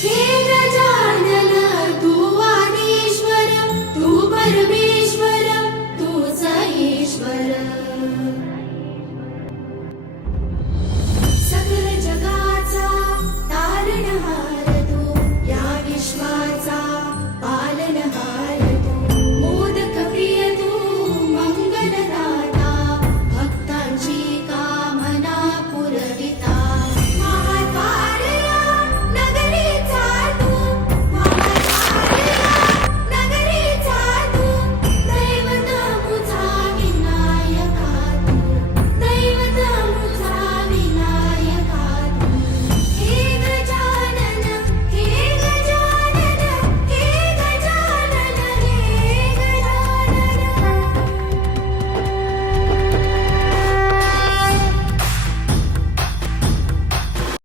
Yeah.